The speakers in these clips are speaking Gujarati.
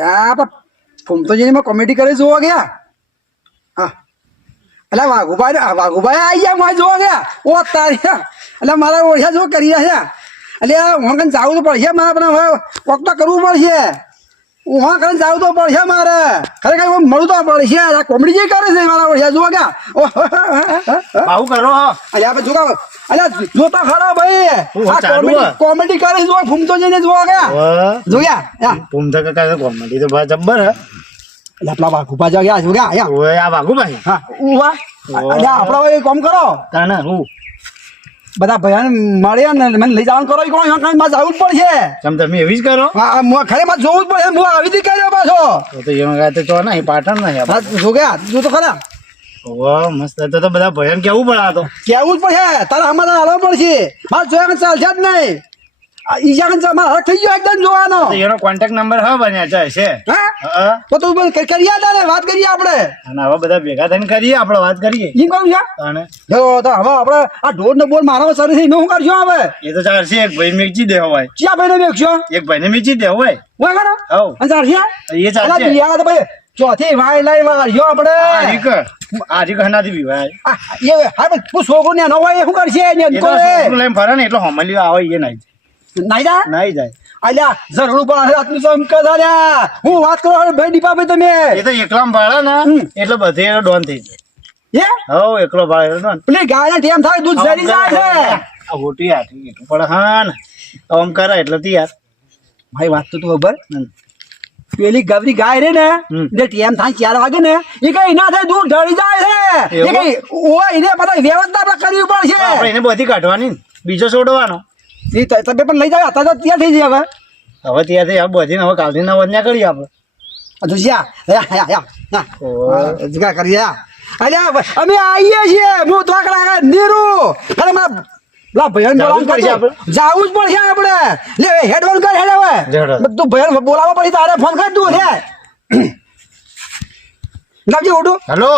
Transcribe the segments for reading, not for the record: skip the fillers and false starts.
ત્યાં ફૂમતોજીની કોમેડી કરે જોવા ગયા હા એટલે વાઘુભાઈ આવી ગયા મારે જોવા ગયા ઓ તારી એટલે મારા ઓળખ્યા જો કરી રહ્યા એટલે હું કઈ જવું તો પડશે મારે પણ હવે કોક તો કરવું પડશે હું કઈ જવું તો પડશે મારે ખરેખર મળવું તો પડશે કોમેડી જે કરે છે મારા ઓળખ્યા જોવા ગયા આવું કરો આપણે જોવા અલ્યા જોતા ખરા ભાઈ કોમેડી કરે જોવા ફૂમતોજીને જોવા ગયા જોયા ફૂમતા કાકા કોમેડી તો ભાઈ જબ્બર હે આપણા વાઘુભા જા ગયા જોયા આયા ઓય આ વાઘુભાઈ હા ઉવા અલ્યા આપણા ભાઈ કામ કરો તાના હું બધા ભયાન મળ્યા ને મને લઈ જવાનું કરો કોણ માં જવું જ પડશે તમ તમે એવી જ કરો હા ખરે માં જોવું જ પડશે હું આવી રીતે કર્યો પાછો તો એમાં ગાતે તો નહીં પાટણ નહીં જો ગયા જો તો ખરા વાહ મસ્ત તો બધા ભયન કેવું પડે આ તો કેવું જ પડશે તારે અમારે હાલવું પડશે મારે જોયા ચાલશે જ નહીં ઈજા મારે હક થઈ ગયો એકદમ જોવાનો એનો કોન્ટેક્ટ નંબર હા બન્યા છે હા તો તું કરીએ તારે વાત કરીએ આપણે અને હવે બધા ભેગા થઈને કરીએ આપણે વાત કરીએ એમ કહું છે અને જો તો હવે આપણે આ ઢોર ને બોલ મારવા સર છે શું કરશો હવે એ તો ચાલશે એક ભાઈ મેચી દેવો હોય ક્યાં ભાઈને મેકશો એક ભાઈને મેચી દેવો હોય હોય ખરા હવ અને ચાલશે એ ચાલશે યાર તો ભાઈ ચોથી વાય લઈ વાળ્યો આપણે આ રીક હનાથી બી ભાઈ એ હા ભાઈ તું છોકરો ને હોય એ શું કરશે ને લઈને ફરે ને એટલે હમલી આવે એ નહીં નહીં જાય નહીં જાય અલ્યા જરૂર પડે આટલું ચમક દાદા હું વાત કરો ભાઈ દીપા ભાઈ તમે એ તો એકલામ ભાડે ને એટલે બધે ડોન થઈ જાય હવ એકલો ભાડે ડોન પેલી ગાય ટેમ થાય દૂધ જરી જાય છે આ હોટી આટી એટલું પડે હા ને આમ કરે એટલે યાર ભાઈ વાત તો તું ખબર પેલી ગવરી ગાય રે ને જે ટેમ થાય 4 વાગે ને એ કઈ ના થાય દૂધ ઢળી જાય છે એ કઈ ઓય એને બધા વ્યવસ્થા આપણે કરવી પડશે આપણે એને બધી કાઢવાની બીજો છોડવાનો એ તમે પણ લઈ જાવ હતા તો ત્યાં થઈ જાય હવે ત્યાંથી આ બધી હવે કાલથી ના વધ્યા કરીએ આપણે જુગા કરી અલ્યા અમે આવીએ છીએ હું તો નીરુ અરે મારા ભયન બોલાવ કરશે આપણે જાવું જ પડશે આપણે લે હેડફોન કર હેડ હવે તું ભયન બોલાવવા પછી તારે ફોન કર તું રે લાવજી ઓડું હેલો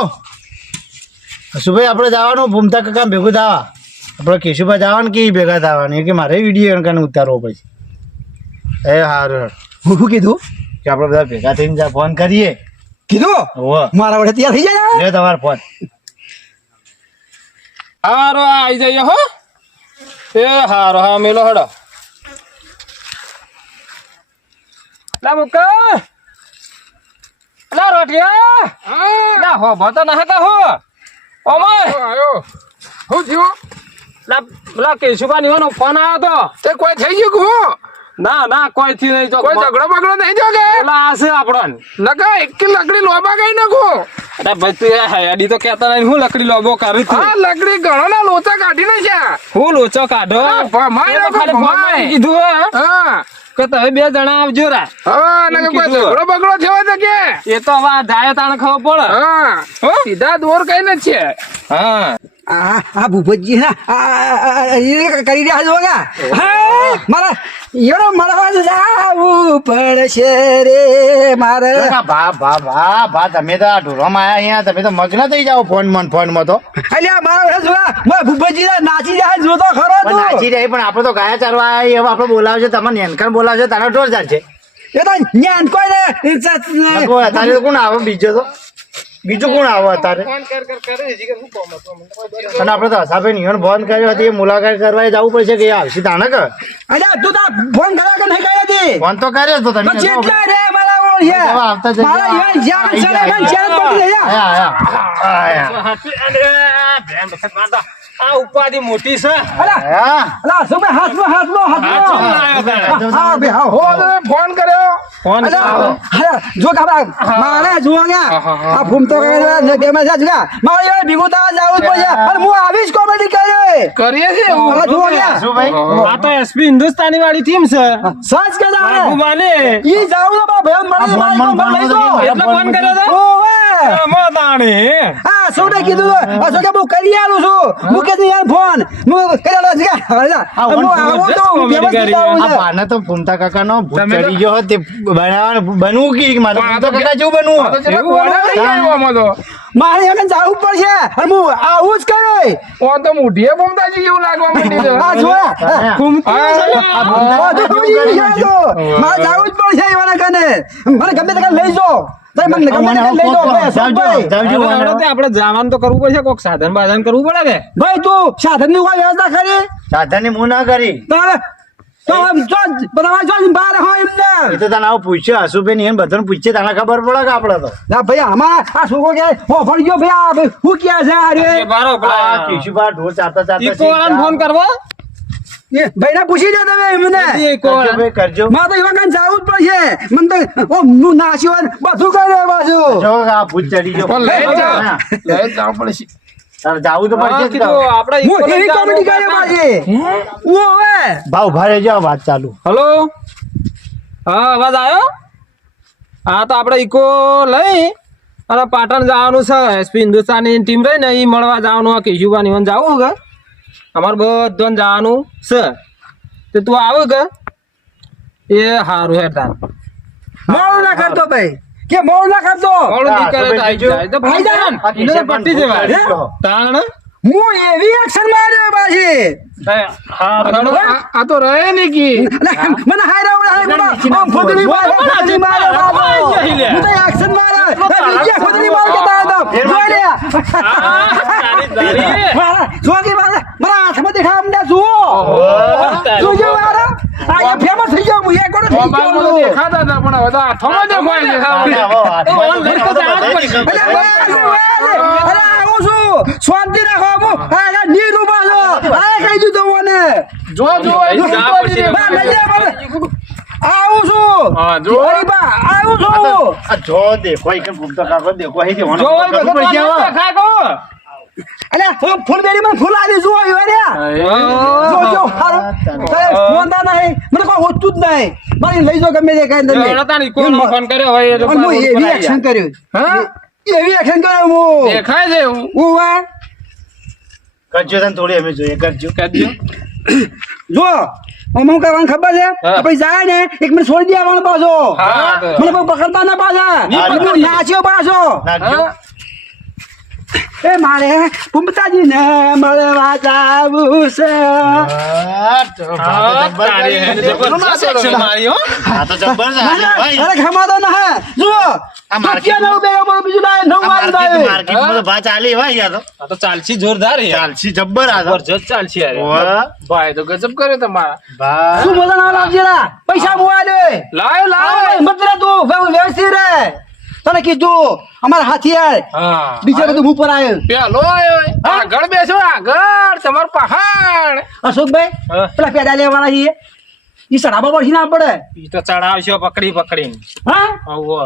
હસુભાઈ આપણે જવાનું ભૂમતા કાકા ભેગું થવા આપણે કેશુભાઈ જવાનું કે ભેગા થવાનું કે મારે વિડીયો એમ કરીને ઉતારવો પછી એ હારું હું કીધું કે આપણે બધા ભેગા થઈને ફોન કરીએ કીધું મારા વડે તૈયાર થઈ જાય લે તમારો ફોન હારો આવી જઈએ હો એ હારો હા મેલો હડો લા મુકા લા રોટિયા લા હો ભતો ના હતા હો ઓમાય આયો હું થયો લા કેશુભાઈ નો ફોન આવ્યો તો તે કોઈ થઈ ગયું કુ ના ના કોઈ થી નહીં તો કોઈ ઝઘડો બગડો નહીં જો કે લા આસે આપણન લગા એક લકડી લોબા ગઈ નકો અરે ભાઈ તું હેડી તો કેતા નહીં હું લકડી લોબો કરી તું હા લકડી ઘણો ના લોચા કાઢી ને છે હું લોચો કાઢો માય ખાલી ફોન કીધું હા કે તમે બે જણા આવજો રા હા ને કોઈ ઝઘડો બગડો થયો તો કે એ તો હવે જાય તાણે ખબર પડે હા સીધા દોર કઈ ન છે હા આ ભૂપતજી ના કરી રહ્યા છો મારા એનો મળવા જાવું પડશે રે મારે ભા તમે તો ઢોરમાં આયા અહીંયા તમે તો મગ્ન થઈ જાઓ ફોન માં તો અલ્યા મારા ભૂપતજી નાચી જાય જોતો ખરો નાચી જાય પણ આપડે તો ગાયા ચારવા આવ્યા હવે આપડે બોલાવશે તમે નેનકર બોલાવશે તારા ઢોર ચાલશે એ તો ન્યાન કોઈ ને તારે કોણ આવે બીજું કોણ આવે અત્યારે અને આપડે તો હસાભાઈ નિયન ફોન કર્યો હતી મુલાકાત કરવા જવું પડશે કે આવશે તાને કે અલ્યા તું તો ફોન કર્યો કે નહીં કર્યો હતી ફોન તો કર્યો તો તમે જેટલા રે મારા ઓળ્યા આવતા જઈએ મારા યાર જાન ચલે મન જાન પડી રહ્યા આયા આ ઉપાધિ મોટી છે અલા સુમે હાથમાં હા બે હા હો ફોન કર્યો ફોન જો કાબા મારે જોવા ગયા આ ફૂમ તો ને બે માં જા મારે યાર ભીગું તાવા જાવું જ પડશે અને હું આવીશ કોમેડી કરીએ છે આ જોવા ગયા શું ભાઈ આ તો એસપી હિન્દુસ્તાની વાળી ટીમ છે સચ કે જાણે ગુમાને ઈ જાવું તો ભયન મળે એટલે ફોન કર્યો તો ઓવે મદાણી હા સોને કીધું આ સો કે હું કરી આલું છું હું કે યાર ફોન હું કરેલો છે હું આવો તો વ્યવસ્થિત આવું આ પાને તો ફૂમતા કાકા નો ભૂત ચડી ગયો તે બનવું કે મારે ફૂમતા કાકા જેવું બનવું મારે એને જવું પડશે અને હું આવું જ કરે ઓ તો મુઢીએ ભૂમતાજી જેવું લાગવા માંડી છે આ જોયા ઘૂમતી હોય છે ને. બધું ઘૂમી જાય તો. મારે જવું જ પડશે એવાના કને મને ગમે તે લઈ જાઓ તમે મને ગમે તે લઈ જાઓ ભાઈ, અશોકભાઈ. આપણે જવાનું તો કરવું પડશે કોક સાધન બાધન કરવું પડે ને ભાઈ તું સાધનની કોઈ વ્યવસ્થા કરી સાધનની હું ના કરી તારે તો આમ જો બધા જો બહાર હોય એમને એ તો તને આવું પૂછ્યો હસુભાઈ ને બધાને પૂછે તને ખબર પડે કે આપડે તો ના ભાઈ આમાં આ છોકરો કે હો ફરી ગયો ભાઈ આ ભાઈ હું ક્યાં છે આ રે એ બારો આ પેલા કેશુભા ઢોર ચાલતા ઈકો વાળાને ફોન કરવો એ ભાઈને પૂછી દે તમે એમને ઈકો વાળા ભાઈ કરજો મારે તો એવા કાન જવું જ પડશે મને તો ઓ હું નાસ્યો હોય ને બધું કરે બાજુ જો આ ભૂત ચડી ગયો પણ લઈ જાઓ જાવ પડશે તારે જાવું તો પડશે જ તો. કીધું આપણે હું એવી કોમેડી કરે બાજી ઓ હવે ભાવ ઉભા રહેજો વાત ચાલુ હલો હા અવાજ આવ્યો હા તો આપણે ઈકો લઈ અને પાટણ જવાનું છે એસપી હિન્દુસ્તાનની ટીમ રહી ને એ મળવા જવાનું આ કેશુભાની મને જવું કે અમારે બધાને જવાનું છે તો તું આવું કે એ સારું હેડતા મોડું ના કરતો ભાઈ કે મોડું ના કરતો મોડું નહીં કરે તો આઈ જાય. તો આઈ જાય. એને તો પટી જવાય. હે? તાણ હું એવી એક્શન માર્યો બાજી આ તો રહે ને કી મને હાય રાવડા હાય બોલા આમ ફોટલી મારે ફોટલી મારે બાબો હું તો એક્શન મારે બીજા ફોટલી માર કે તાતો જોઈ લે મારા જોગી મારા મારા હાથમાં દેખા અમને જુઓ જોજો મારા આ એ ફેમસ થઈ ગયો હું એક કોણ થઈ ગયો દેખાતા હતા પણ હવે તો હાથોમાં જ હોય છે. અરે આવું છું શાંતિ રાખો હું આ નીરું બાજો આ કહી દીધું મને જો આવું છું હા, જો. અરે બા આવું છું આ જો દેખો એક ભૂમતો કાકો દેખો અહીં દેવાનો જો કરવું પડશે હવે. અલે ફૂલબેરી માં ફૂલ આવી જો આવ્યો રે જોજો હારો તે ફોનતા નહીં મને કોઈ હોતું જ નહીં મારી લઈ જાઓ ગમે તે કાઈ તમે ફોન કર્યો હોય એ તો હું એવી એક્શન કર્યું હા? એવી એક્શન કર્યો હું દેખાય છે એવું હું વા કરજો તને થોડી અમે જોઈએ કરજો કરજો જો હું કરવાનું ખબર છે હા. પછી જાય ને એક મિનિટ છોડી દેવાનું પાછો હા, તો. મને કોઈ પકડતા ના પાછા નહીં હું પકડતા. નાચ્યો પાછો નાખજો હા? એ મારે પુમતાજી ને મળવા જાવું છે તારી જબરદસ્ત action મારી હો. આ તો જબર છે હાલી ભાઈ. અરે ખમાતો ના હે જુઓ આ market સત્ય નવ બે અમારું બીજું ના નવ આ મારું માર્કેટ- ના માર્કેટમાં તો ભાવ ચાલી ભાઈ યાર તો. આ તો ચાલશી જોરદાર યાર ચાલશી જબ્બર આ તો. જબરજસ્ત ચાલશી યાર ઓહ, ભાઈ તો ગજબ કર્યો તમારા ભાઈ. શું મજા ના લાગશે રા પૈસા મુવા દે લાવ લાવ મત રે તું વ્યવસ્થિત રે તને કીધું અમારા હાથીયાર હા બીજા બધું ઉપર આવ્યો પેલો આયો આગળ બેસો આગળ તમાર પહાડ અશોકભાઈ હા. પેલા પેડા લેવાના છીએ ઈ સડાબા પડશે ના પડે ઈ તો ચડાવશો પકડી પકડીને હા આવો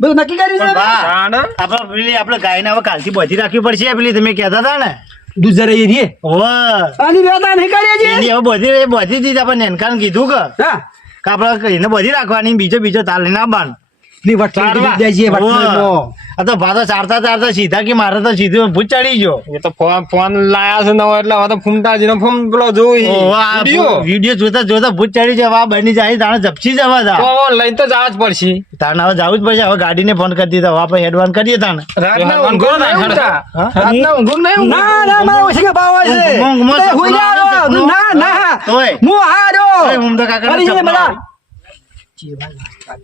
બધું નક્કી કર્યું પણ છે બા, તાણ આપણે પેલી આપણે ગાયને હવે કાલથી બધી રાખવી પડશે પેલી તમે કહેતા હતા ને દુજરે એ રે ઓવે. આની વ્યવસ્થા નહીં કરીએ છીએ એની હવે બધી ચીજ આપણે નેનકાને કીધું કે હા આપણે કહીને બધી રાખવાની બીજો તાલ લઈને આવવાનું. ની વટલી દેજે વટલી ઓવે. આ તો ભાતો ચારતા સીધા કે મારે તો સીધું ભૂત ચડી ગયો. એ તો ફોન લાયા છે નવો એટલે હવે તો ફૂમતાજી નો ફોન પેલો જોઈ ઓવે, આ વિડીયો જોતા ભૂત ચડી જવા બની જાય તાણે ઝપસી જવા તો તા લઈને તો જવા જ પડશે તાણે હવે જવું જ પડશે હવે ગાડીને ફોન કરી દીધો હવે આપણે હેડવાન કરીએ તાણે રાતના ઊંઘો નહીં ઊંઘતા. હા? રાતના ઊંઘો નહીં ઊંઘતા. ના ના મારા ઓછી કે ભાવ છે ઊંઘ, ઊંઘ, તે હુઈ સપનું જાઓ. આવે, સપનું. ના ના ઓય. હું હારો ઓય, ઊંઘ તો કાકાને અરે સપનું બધા આવે.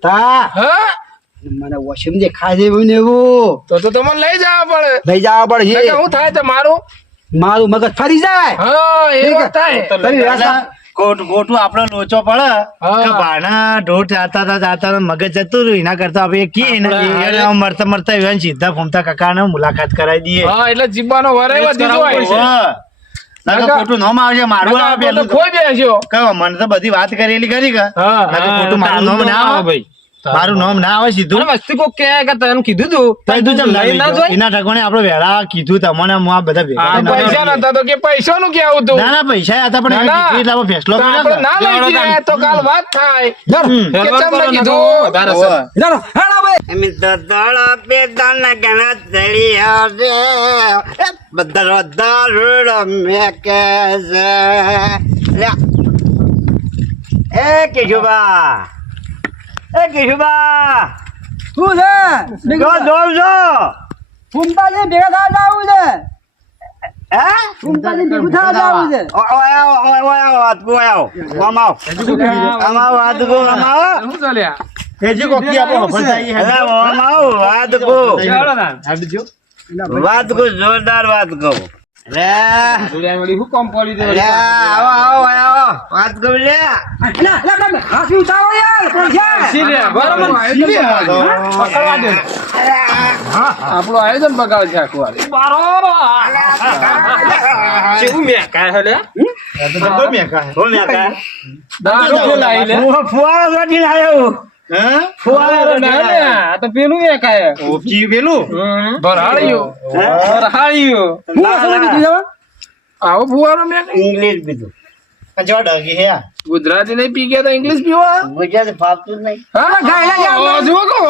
તા હા? મને વોશિંગ દેખાય છે એવું ને એવું તો તમને લઈ જવા પડે લઈ જવા પડશે નકર શું થાય તમારું મારું મગજ ફરી જાય હા એ વાત થાય તમે વ્યવસ્થા ખોટું આપડે લોચો પડે હા. કે ભાણા ઢોર ચાતા મગજ જતું રહ્યું એના કરતા આપણે કી ને આપણે એને આમ મરતા એવા સીધા ફૂમતા કાકાને મુલાકાત કરાવી દઈએ હા એટલે જીવવાનો વરે વધી જાય છે ઓવે. નકર નકર- ખોટું નામ આવશે મારું આવે આપણે તો પેલું તો. ખોઈ બેસ્યો કહો, મને તો બધી વાત કરેલી ખરી કે હા નકર ખોટું મારું નામ ના આવે ભાઈ મારું નામ ના આવે સીધું અને મસ્તી કોક કહે કે તને કીધું તું તઈ તું ચમ લઈ ના જોઈ એના ઠકોને આપણે વેળા કીધું તમને હું આ બધા ભેગા આ થઈને પૈસા ના નતા તો કે પૈસાનું કેવું તું ના પૈસા હતા પણ ના, એવી કીધી એટલે આપણે ફેસલો તો કર્યો આપણે ને. ના લઈ જઈએ તો કાલ વાત થાય જરો કે તમને કીધું ઓવે. જરો હેડો ભાઈ એમ તો દળા પે દાના ગણા ચડ્યા રે બધા દારૂડ મેકે છે લ્યા. એ કેશુભા શું છે શું છે જો જોઉં છો ફૂમતાજી ભેગા થવા જવું છે ફૂમતાજી ભેગું થવા જવું છે શું ચાલ્યા તેજી કોકી આપો ફસાઈ વાત કો જોરદાર વાત કહો જોડ્યા વળી હું કોમ પડી દે વાત કહો લે હાથી ઉતારો યાર પૈસા સીલે બરાબર પકડવા દે આપણું આયોજન બગાડ છે આખું બરાબર કેવું મેં કાય હલે તો મેકા હો મે કા દારૂ ખોલાઈ લે ફુવારો રોટી આવ્યો ફુવારો ના લે આ તો પેલું મેં કાય ઓપજી પેલું ભરાળ્યો હું અસલ કીધું આવો ફુવારો મેં ઇંગ્લિશ બીજું જો ડગી હે ગુજરાતી નહીં પી ગયા તો ઇંગ્લિશ પીવા ગુજરાતી ફાવતું જ નહીં હા ગાયલા યાર. જુઓ કહો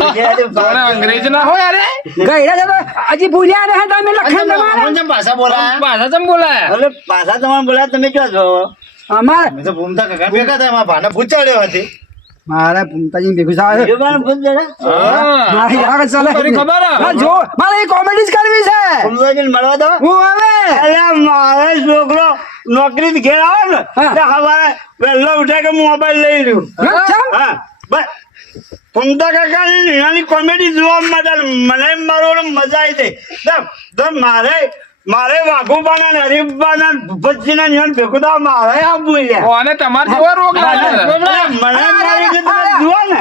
ગુજરાતી જાણે અંગ્રેજ ના હોય અરે ગયડા જતો હજી ભૂલ્યા રહે તમે લખન તમારા કોણ ભાષા બોલાયા ભાષા ચમ બોલાય એટલે પાછા તમારે બોલા તમે ક્યાં છો અમાર મેં તો ભૂમતા કાકા ભેગા થાય એમાં ભાને પૂછાડ્યો હતી મારા ભૂમતાજી ભેગું થાય જોવાનું પૂછ જરા મારી આગળ ચાલે તારી ખબર હે? હા, જો મારે એ કોમેડી જ કરવી છે ફૂલવાજીને મળવા દો હું હવે અરે મારે છોકરો નોકરી થી ઘેર આવે ને હા. એટલે સવારે વહેલો ઉઠે કે મોબાઈલ લઈ રહ્યું ચમ? હા બસ ફૂમતા કાકાની નાની કોમેડી જોવા માટે મને મારો મજા આવી જાય તો મારે વાઘુબાના ને હરીફબાના ભૂપતજીના નિયમ ભેગું તો મારે આપવું લ્યા ઓને તમારે જેવો રોગ લાગે મને મારી રીતે તમે જુઓ ને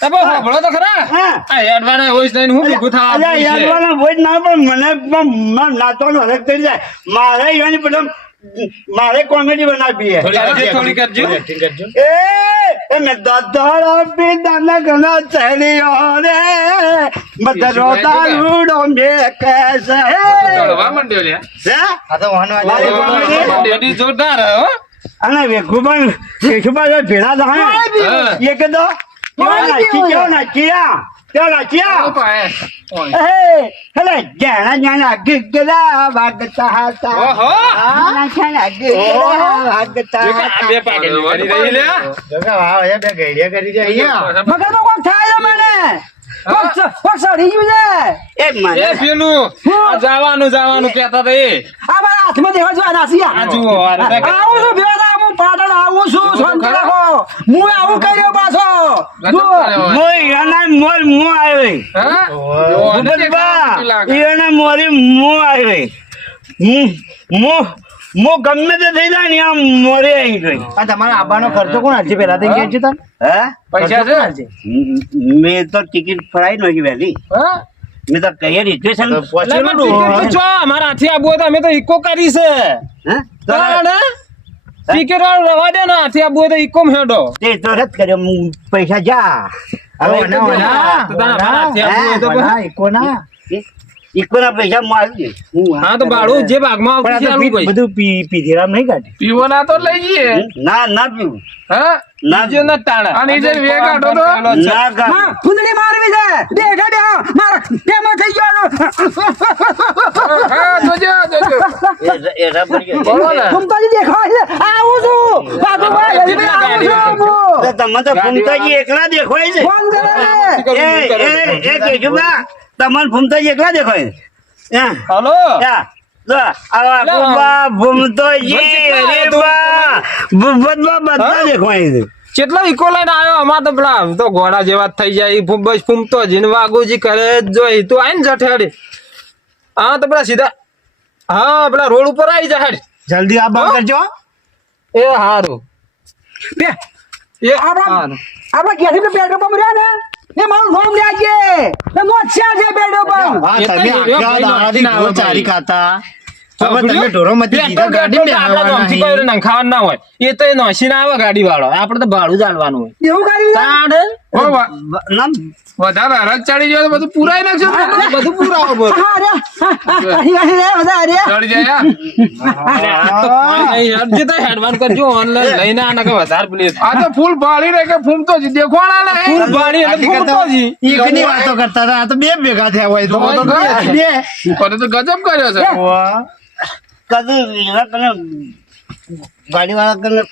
તમે સાંભળો તો ખરા હા. આ હેડવાના હોય છે હું ભેગું થવા અલ્યા, આપ્યું છે. યાદવાના હોય જ ના પણ મને પણ નાચવાનું હરક થઈ જાય મારે યાની પેલા મારે કોમેડી બનાવી છે. થોડી કરજો. એક્ટિંગ કરજો એ મેં દોડો પીધાના ઘણા ચહેરીઓ રે મધરો દારૂડો મે કેસે ચડવા માંડ્યો લ્યા. આ તો વાહન મારી વાળી comedy? બધી જોરદાર હે, હો. અને વેખુબન ભેળા થાય હા. એ કદો કેવો નાચી પાય. હેલે જાણા જાણા ગીગરા વાગતા હતા ઓહો. જાણા જાણા ગીગરા વાગતા જો કે આ બે પાગલ કરી રહી લ્યા. જોકા વાહ અહીંયા બે ગઈડિયા કરી છે અહીંયા મગર તો કોક થાય છે મને કોક સડી ગયું છે એ મને એ પેલું આ જવાનું કહેતા હતા એ. આ મારા હાથમાં દેવા જો આ નાસી આ જુઓ, આ રીતે આવું છું ભેગા હું પાટણ આવું છું શાંતિ રાખો હું આવું કર્યો પાછો જો મોય યાના મોર મો આવે હા? ઓને દેખાતું લાગે. યાના મોરી મો આવે મો ગમે તે થઈ જાય ને આમ મોરે આવી ગઈ આ તમારા આબાનો ખર્ચો કોણ હાલશે પેલા તો કહે છે તને હે પૈસા છે? મેં તો ટિકિટ ફરાઈ નહોતી વહેલી હા? મેં તો કહીએ રિઝર્વેશન એટલે અમે ટિકિટ તો ચો, અમારા હાથે આબુ હોય તો અમે તો ઇકો કરી છે. હે તાણે? ટિકિટ વાળું રવા દે ને, હાથે આબુ હોય તો ઇકો માં હેડો. તે તો રદ કર્યો પૈસા જા હવે તો તારા અમારા હાથે આબુ હોય તો પછી. કોના ઇકોના પૈસા માં આવી જાય હા તો ભાડું જે ભાગમાં પણ આવતું આ છે તો આલું ભાઈ. બધું પીધેરામ નહીં કાઢે પીવો ના તો લઈ જઈએ. ના પીવું હા? ના બીજો ના તાણે. અને જે વેગ આડો તો ના કા હા ફૂંદડી મારવી છે બેઠા બે મારા તેમાં થઈ ગયો હા, જોજો. એ રબર ગયો બોલો ને. ફૂમતાજી દેખાય છે આવું છું બાબુભાઈ હરીભાઈ આવું છું હું. તમે તો ફૂમતાજી એકલા દેખાય છે ફોન કરે એ કેશુભા તમને ફૂમતાજી એકલા દેખાય હા હાલો. યા લો આવા ફૂમબા ફૂમતોજી હરીબા ભૂપતબા બધા દેખાય છે કેટલો ઇકો લઈને આવ્યો અમાર તો પેલા તો ઘોડા જેવા જ થઈ જાય બસ ફૂમતો જીન વાગુજી કરે જ જોઈ તું આઈને જઠેડી હા તો પેલા સીધા હા પેલા રોડ ઉપર આવી જા હેડ જલ્દી આ બંધ કરજો એ હારું બે એ આપણા હારું. આપણા ઘેરથી તો પેટ્રોલ પંપ રહ્યા ને એ મારું નામ લેજે એ નોચ્યા છે પેટ્રોલ પંપ હા એ તો તમે એ આખા ભાઈ દાડાથી ના આવે ચારી ભાઈ. ખાતા હવે તમે ઢોરો મતી દીધા ગાડી પેટ્રોલ તો આપણા ગામથી કોઈ બેહવાના નંખાવાનું ના હોય એ તો એ નોસી ના આવે ગાડી વાળો આપણે તો ભાડું ચાલવાનું હોય એવું કર્યું છે તાણે નામ વધારે હરજ ચડી જાય તો બધું પુરાઈ નાખશે બધું પુરાવો બોલ હા અરે બધા અરે ચડી જાય જે તો હેડવાન કરજો ઓનલાઈન લઈને આના કે વધારે પ્લીઝ આ તો ફૂલ ભાડી રે કે ફૂમતો જી દેખવાના ને ફૂલ ભાડી એટલે ફૂમતો જી એકની વાતો કરતા હતા આ તો બે ભેગા થયા હોય તો તો બે પણ તો ગજબ કર્યો છે વાહ. કદી એના કને ગાડી વાળા કને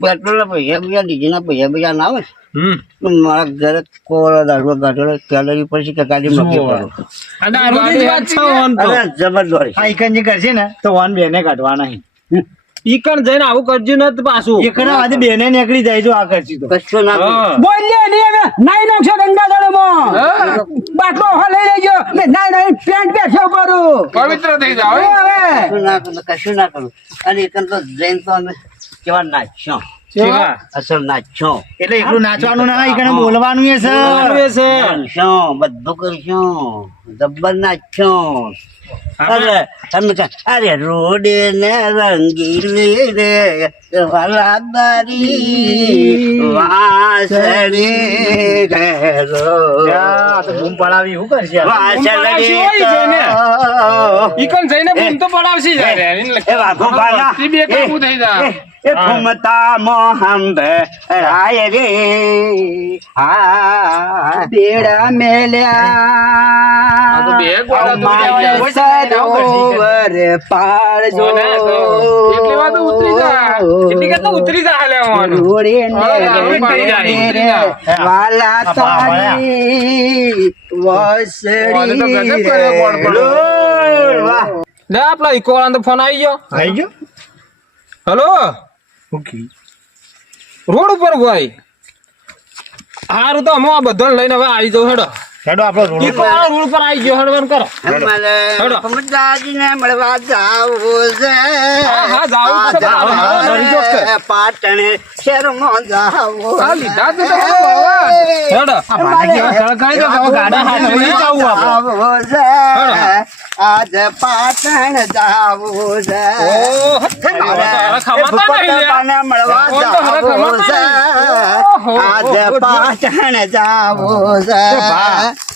પેટ્રોલ ના પૈસા બીજા ડીઝલ ના પૈસા બીજા ના આવે મારા ઘરે કોરો દાડો ગાઢો કેલરી પછી કે ગાડી મૂકી પડો આ દારૂની જ વાત છે ઓન તો. અરે જબરદસ્ત આ ઈકન જે કરશે ને તો વન બેને કાઢવા નહીં ઈકણ જઈને આવું કરજો ને તો પાછું એકના વાદે બેને નીકળી જાય જો આ કરશી તો કશું ના કરું. હા. બોલ્યા નહીં હવે નાઈ નાખશો ગંગા જળમાં બાટલો હો લઈ લેજો મેં નાઈ પેન્ટ પહેરશો કરું પવિત્ર થઈ જાવ હવે કશું ના કરું અને એકન તો જૈન તો અમે કેવા નાચ્યો કેવા અસલ નાચ્યો એટલે એકલું નાચવાનું ના ઈકને બોલવાનું એ છે કરશું બધું કરશું જબ્બર નાચ્યો અરે તમે અરે રોડે ને રંગીલી રે વાલાદારી વાસળી રે આ તો બૂમ પડાવી શું કરશે આ? ઈકણ જઈને બૂમ તો પડાવશી જ રે. એ વાઘો બાલા. વસ્તી બે કાબુ થઈ જાય. એ ઘૂમતા મોહંબે રાય રે આ બેડા મેલ્યા આ તો બે ગોળા તો અમારે સરોવર પાડજો જોને તો એટલી વાત તો ઉતરી જા. એટલી કે તો ઉતરી જા હાલે આવવાનું. રોડે ને હવે આપણે પડી જાય. રે વાલા તારી ઓને તો ગજબ વસડી કરે કોણ પણ. રે. લે આપલા ઈકો વાળાનો તો ફોન આવી ગયો. આવી ગયો હલો ઓકે રોડ ઉપર ભાઈ હારું તો અમે આ બધાને લઈને હવે આવી જાઉં હેડો. હેડો આપણો રોડ ઈકો વાળો રોડ ઉપર આવી ગયો હેડવાનું કરો. અમારે હેડો. દાદીને મળવા જાવું છે હા, હા, જાવું જ છે. આ હા, વળી જોક. પાટણે શહેરમાં જાવું આ લીધા તો તમે બાબા. હેડો. કળકાઈ તો કહો ગાડા હાથ લઈ જાવું આપણે જાવું છે આજે પાટણ જાવું છે ઓહ, આવા તો હારા ખમાતા નહીં લે. ભૂપતબાને મળવા કોણ તો હારા જાવું ખમાતા છે નહીં. ઓહો. આજે પાટણ જાવું છે